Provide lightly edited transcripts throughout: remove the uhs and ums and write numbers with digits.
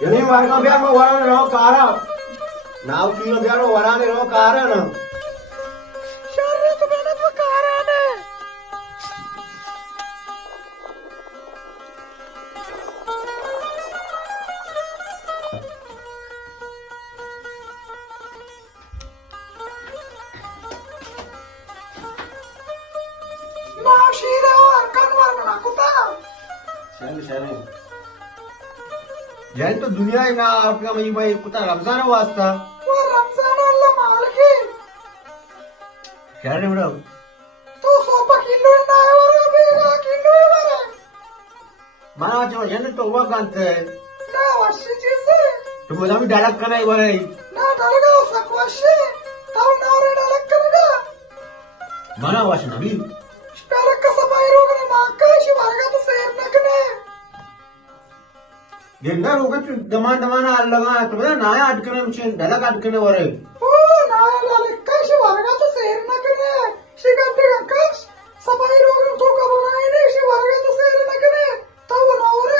Jadi warga biar mau warane ro kara. Now kilo biar mau warane ro kara na. Sharra to मैंने तो कहा ने माशीरा और कनवर बना कुत्ता Shani. Jadi तो दुनिया ही ना आपका मई भाई कुत्ता रमजान वास्ता. वो रमजान अल्लाह मालिकी क्या रे बड़ा? तो 100 किलो ना है और अभी 1 किलो है वाला माना जो जने तो हुआ कांते. ना वशी चीज़ तो मुझे भी डालक करना ही बने. ना डालेगा सकवाशी ताऊ ना और डालक करेगा माना वाश नबी. डालक का सफाई रोग ने माका शिवारगा तो सेर नकने गिरना रोगा तो दमान लगा तो बता ना अटकने मुझे डालक अटकने वाले. ओ ना डालक का शिवारगा तो सेर नकने शिकाते कक्ष सफाई रोग ने तो कब बनाए नहीं शिवारगा तो सेर नकने ताऊ ना और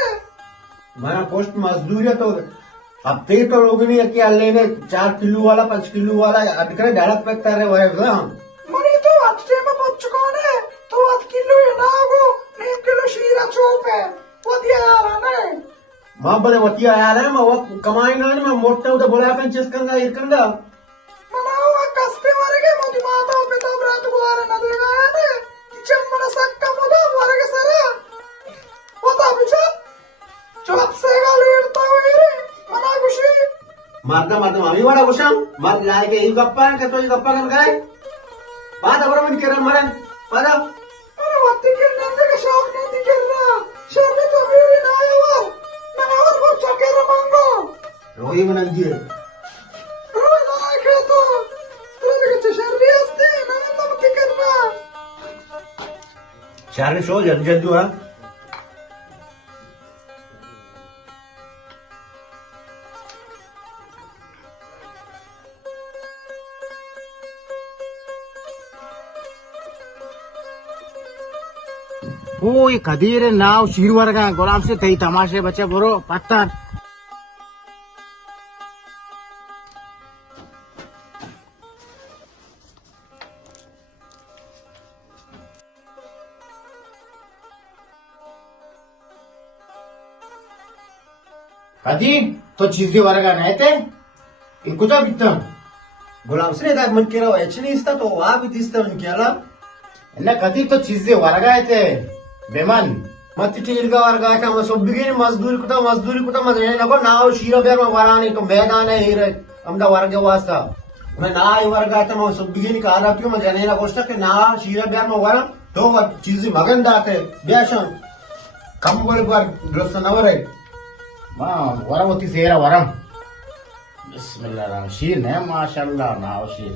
माना पोस्ट मजदूरी तो अब ते तो लोग नहीं है कि अल्ले ने 4 किलो वाला 5 किलो वाला अटकने डालक पे तारे वाले बता. मनी तो अच्छे में पहुंच चुका है तो 8 किलो है ना वो 1 किलो शीरा चोप है वो दिया यार ने मां बड़े वतिया यार है मैं वो कमाई ना मैं मोटा उधर बोला अपन चेस करना ये करना. मनाओ कस्ते मारे के मोदी माता पे तो रात गुजारे ना देगा यार किचन में सक्का मोदा मारे के सारा वो तो बिचा चोप से गालीरता हुई मना खुशी मारता मामी वाला गुस्सा मार लाए के ये गप्पा के तो ये गप्पा कर गए. बात अबर मन के मरन पता अरे वत्ती के नंदे का शौक नहीं कर रहा शर्मी तो मेरी ना है वो मैं और वो चके रमांगो रोई बनन जी रोई ना के तो तेरे के शर्मी हंसते ना मत करना चार शो जद्दू हां. ओ ये कदीर नाव शीरवर का गुलाम से कई तमाशे बच्चे बोरो पत्थर कदीर तो चीजें वर्गा नहीं थे कुछ बितम गुलाम से दाग मन के रहा एक्चुअली इसता तो वहां भी तीसता मन के अला इन्हें कदीर तो चीजें वर्गा थे बेमान मत टीलगा वर्गा था मैं सब बिगिन मजदूरी कुता मत नको ना शीरो बेर में वरानी तो मैदान है हीरे हमदा वर्गे वास्ता मैं ना ही वर्गा था मैं सब बिगिन का आला क्यों मैं जाने ना कोस्ता के ना शीरो बेर में वरा तो वो चीजें मगन दाते बेशन कम वर्ग ग्रस्त नवर है. मां वरवती सेरा वरम बिस्मिल्लाह शीर है माशाल्लाह नाव शीर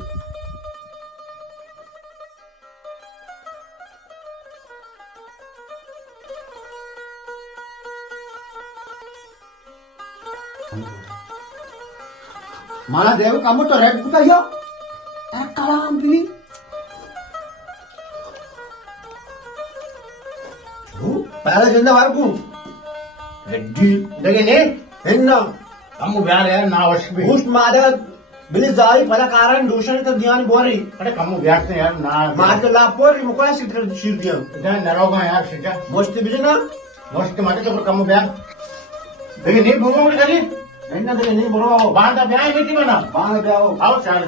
माला देव कामो तो रेड कुता यो तार कलाम भी पहले जिंदा वार को रेड्डी देखे ने हिन्ना कम ब्यार यार नावश भी उस मादा बिली जाई पता कारण दूसरे तो ध्यान बोरी अरे कम ब्यार से यार ना मार के लापोर मुकोला सिटर शीर दिया इधर नरोगा यार सीधा मोस्ती भी ना दोस्त माटे तो कम ब्यार देखिए नहीं भूमो करी हिन्ना देखे नहीं बोरो बांधा ब्याह नहीं थी बना बाहर जाओ आओ चाल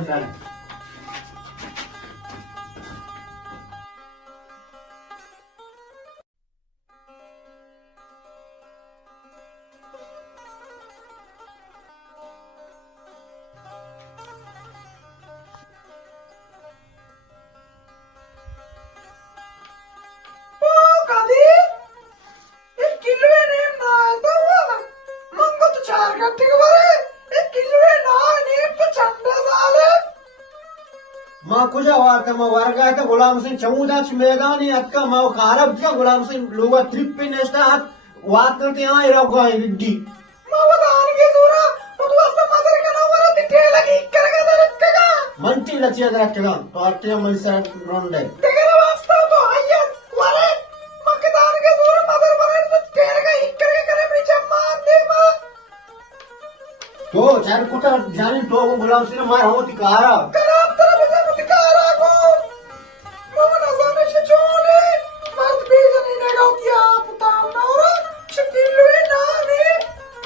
ओ कदी 1 किलो है ने ना तो वो मंगो तो 4 घंटे के बारे 1 किलो है ना ने तो चंडा साले माँ कुछ आवाज था माँ वर्गा था गुलाम सिंह चमूदाच मैदानी अटका माँ खारब क्या गुलाम सिंह लोग ट्रिप पे नेस्टा हाथ वात करते यहाँ ही रखो है विड्डी माँ बताने के दूरा वो तो वास्ता मदर का ना वाला दिखे लगी करेगा दर्द का मंटी लचिया रखेगा तो अट्टे मन से रोंड है तेरा वास्ता तो आया वाले मकदार के दूर मदर बने तो करेगा ही करेगा करे मेरी मार दे माँ तो चार कुठं जाणे तो गुलाम सिंह मार होती कारा कलाम तरफ से मुतिकारा को मोहन हसन शिचोने मत भी जनी ने गाँव किया पुताम नौरा शिकिलुए ना ने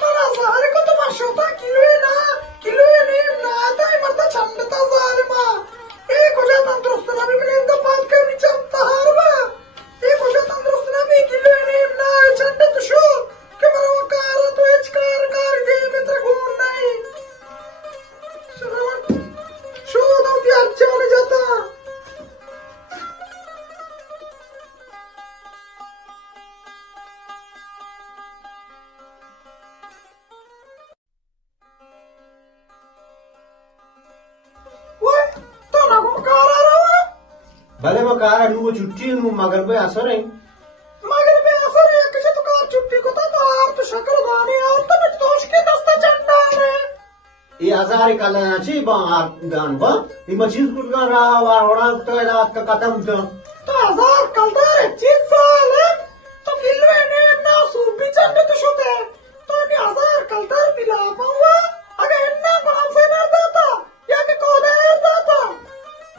मना सारे को तो माशोता किलुए नीम ना आता है मरता छंडता सारे माँ एक हो जाता तंदुरुस्त ना भी मिलें तो बात करनी चाहता हार माँ एक हो जाता तंदुरुस्त ना भी किलुए नीम ना छंड तो शो के मरा वो कारा तो एच कार दे मित्र घूम नहीं शो तो दिया अच्छा होने जाता भले वो कारा नु छुट्टी नु मगर पे असर है मगर मैं असर है किसी तो कार छुट्टी को तो आप तो शक्ल गाने और तो मैं दोष के दस्ता चंडा है ये हजार कल ची बा गान बा ये मचीज कुछ का रहा वाड़ा तो रात का खत्म तो हजार कलदार है चीज साल है तो गिलवे ने ना सूपी चंडे तो शुते तो ने हजार कलदार दिला पाऊंगा अगर इन्ना गुलाम से न दाता या के कोदा है दाता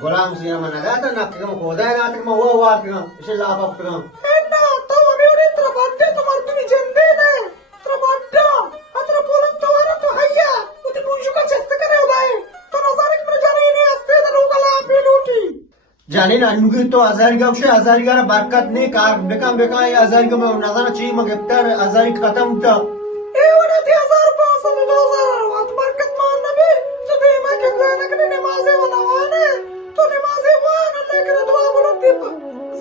गुलाम सिंह मना गाता ना कि को दाएगा कि वो वात का इसे लाभ आप का इन्ना तो अभी उन्हें तरबाटे तुम्हारे तुम्हें जिंदे ने तरबाटा अतर बोलन तो वाला तो हैया उते पूछो का चेष्टा करे उदाए तो नजारे के जाने नहीं हंसते तो लोग ला पे लूटी जाने ना अनुगी तो हजार का बरकत नहीं कार बेका ये हजार का मैं नजर चाहिए मगर इफ्तार हजार खत्म था ए वाले 1500 2000 वात बरकत मान नबी तो दे मैं के प्लान करने नमाज़े बनावाने तो नमाज़े मान अल्लाह करे दुआ बोलो दीप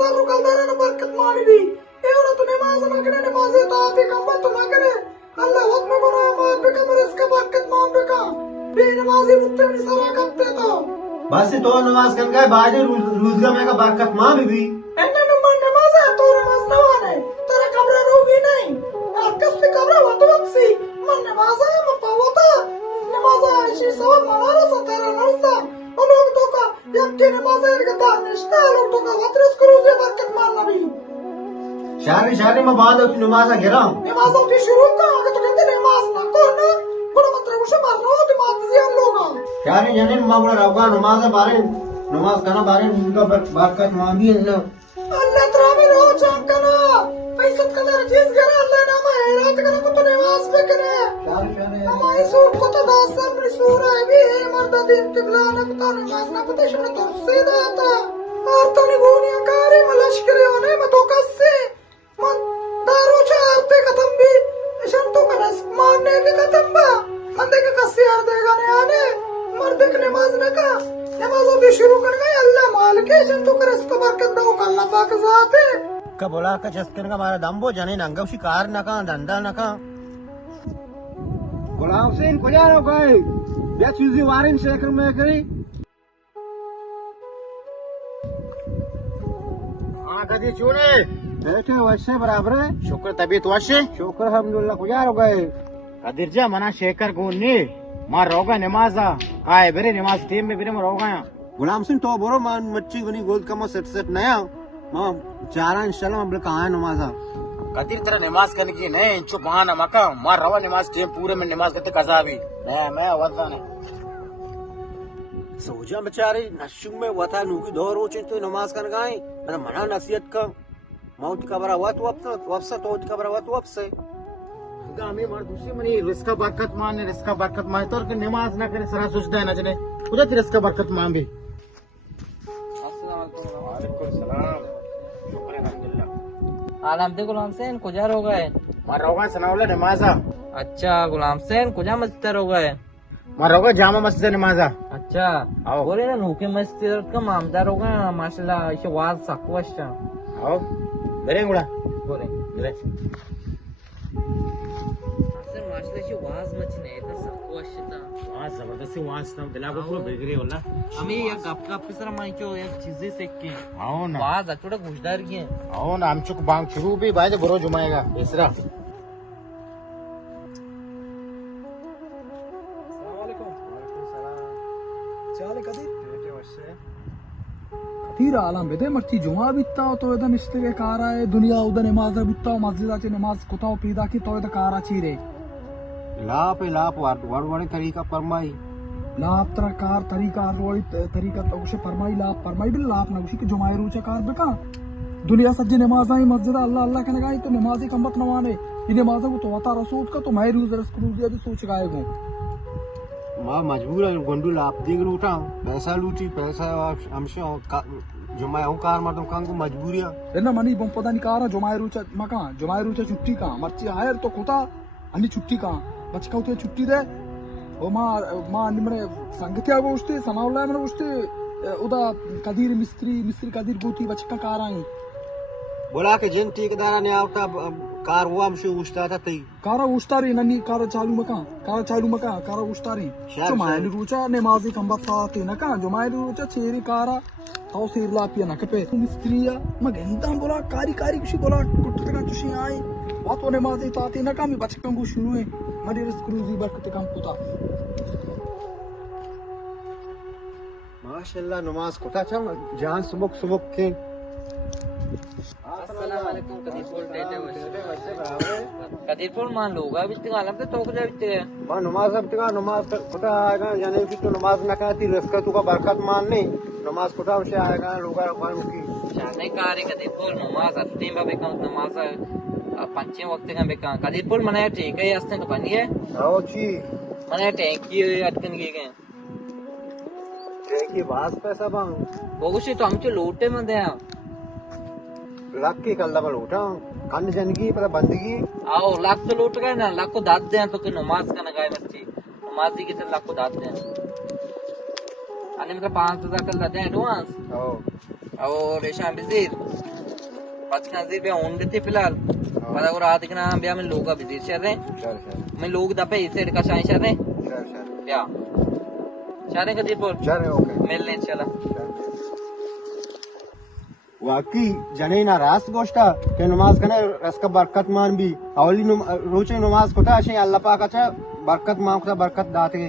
सारू कलदार ने बरकत मान दी ए वाला तो नमाज ना करे नमाज़े तो आप कम तो ना करे अल्लाह वक्त में बना मान पे कमर इसका बरकत मान पे का बे नमाज़ी मुत्ते में सवा करते तो बस तो नमाज कर गए बाजे रोजगा में का बरकत मां भी एन्ना नंबर नमाज है तो नमाज नवाने तेरा कब्र रोगी नहीं आकस पे कब्र वत वक्सी मन नमाज है म पावता नमाज है इसी सब मनारा सा तेरा नरसा और लोग तो का यक्के नमाज है का निष्ठा लोग तो का वत्रस करो से बरकत मान नबी शादी में बाद अपनी नमाज गिरा नमाज की शुरू का आगे तो कहते नमाज ना करना बड़ा मतलब उसे मारना हो दिमाग से हम लोग शादी जाने मांगना रखा नमाज बारे नमाज करना बारे उनका बरकत मांगी है अल्लाह तेरा में रो चाकना पैसा कलर चीज करा अल्लाह नाम है रात करा को तो नमाज पे करे हमारी सूट को तो दास अपनी सूर है भी मर्द दिन के बुलाने को तो नमाज ना पता शुरू तो सीधा आता और तो नहीं गोनियां कारी मलश करे होने में तो कस्से मन दारू चारते खत्म भी इशन तो का रस मारने के खत्म बा अंधे के कस्से यार देगा ने आने मर्द के नमाज न का नमाजों की शुरू कर गए अल्लाह माल के जंतु कर इसको बरकत दो अल्लाह पाक जात है का बोला का चस्कन का हमारा दम्बो जाने नंगा शिकार ना का धंधा ना का गुलाम हुसैन को जा रहा गए या चीज़ वारिन शेखर में करी हाँ कदी चूने बैठे वैसे बराबर है शुक्र तबीयत वैसे शुक्र अल्हम्दुलिल्लाह को जा रहा गए कदीर जा मना शेखर गुन्नी मार रोगा नमाजा काय बेरे नमाज टीम में बेरे मार रोगा गुलाम सिंह तो बोरो मान मच्छी बनी गोद का मो सेट नया मां चारा इंशाल्लाह हम कहां है नमाजा कदीर तेरा नमाज करने की नहीं इंचो बहाना मका मार रवा नमाज टीम पूरे में नमाज करते कजा भी मैं वदा ने सोजा बेचारे नशुम में वथा नुकी दौर हो तो नमाज कर गए मैंने मना नसीहत का मौत का बरा वत वफ्स तो का बरा वत वफ्स हमें मर दूसरी मनी रिस्का बरकत मान रिस्का बरकत मान तो नमाज ना करे सरा सोचता है ना जने खुद रिस्का बरकत मान भी आलमदे गुलाम सेन कुजा हो गए मार रोगा सनावला नमाजा अच्छा गुलाम सेन कुजा मस्जिद हो गए मार रोगा जामा मस्जिद नमाजा अच्छा आओ बोले ना नूके मस्जिद का मामदार होगा माशाल्लाह इसे वाज साकुवाश आओ बेरे गुड़ा बोले बेरे सर माशाल्लाह इसे वाज मचने था साकुवाश था वाज जबरदस्ती वाज ना दिला को पूरा बेगरे होला हमें ये गप सर माइचो एक चीजें सीख के आओ ना वाज अचोड़ा गुजदार की आओ ना आमचुक बांग शुरू भी बाय बरो जुमाएगा इसरा तीर आलम बेदे मक्की जुमा बित्ता तो एदा निश्ते के कारा है दुनिया उदा नमाज बित्ता मस्जिद आचे नमाज कुताओ पीदा की तो एदा कारा चीरे लाप वाड़ तरीका फरमाई लाप तरा कार तरीका रोई तरीका तो उसे फरमाई बिल लाप ना उसी के जुमाए रूचा कार बेका दुनिया सज्जे नमाज आई मस्जिद अल्लाह अल्लाह के लगाई तो नमाजी कमत नवाने इन नमाजों को तो वता रसूल का तो मैं रूज रस क्रूजिया भी सोच गाए गो माँ मजबूर है गोंडू लाप देग लूटा पैसा लूटी पैसा हमसे जुमाए हूँ कार मर्दों कांगो मजबूरिया एना मनी बम पता नहीं कार जुमाए रूचा छुट्टी का मर्ची हायर तो कुता अन्नी छुट्टी का बच का उते छुट्टी दे ओ माँ अन्नी मने संगतिया गोष्टी सनाउल्ला मने गोष्टी उदा कदीर मिस्त्री कदीर गोती बच का कार आई बोला के जिन ठेकेदारा ने आवता कार हुआ हमसे उछता था तई कार उछता रही नन्नी कार चालू मका कार उछता रही शार, जो मायने रूचा नमाजी कंबत था ना का जो मायने रूचा छेरी कारा थाउ सेर लापिया ना कपे मिस्त्रिया मगेंदा बोला कारी कुछ बोला कुटना तुशी आई बात वो नमाजी ताती ना का मी बचकन को शुरू है मरे रस क्रूजी बरकत काम कुता माशाल्लाह नमाज कोटा चल जान सुबह के अस्सलामुअलैकुम कदीरपुर मान लोगा बित गालम पे तोक जा बित मां नमाज कोटा आएगा जाने की तो नमाज ना कहती रस्का तू का बरकत मान नहीं नमाज कोटा से आएगा लोगा रखवान की जाने कार्य कदीरपुर नमाज अत्ती में बेका नमाज पंचे वक्त का बेका कदीरपुर मने ठीक है अस्ते तो बनी है आओ जी मने टैंकी अटकन के गए की बात पैसा बांग बोगुशी तो हमचे लोटे में दे लाख की कल दबल उठा कन्न जनगी पर बंदगी आओ लाख तो लूट गए ना लाख को दाद दे तो कि नमाज का नगाए बच्ची नमाजी के तो लाख को दाद दे अन्य मतलब 5,000 कल दादे एडवांस आओ और रेशा बिजीर 5,000 पे ओन देते फिलहाल पर और रात के नाम ब्याह में लोग बिजीर शहर हैं मैं लोग दपे इसे का शाय शहर हैं ब्याह शहर का दीपुर शहर ओके मिलने चला वाकई जने ना रास गोष्टा के नमाज कने रसका बरकत मान भी अवली रोचे नमाज कोटा अशे अल्लाह पाक अच्छा बरकत मान को बरकत दाते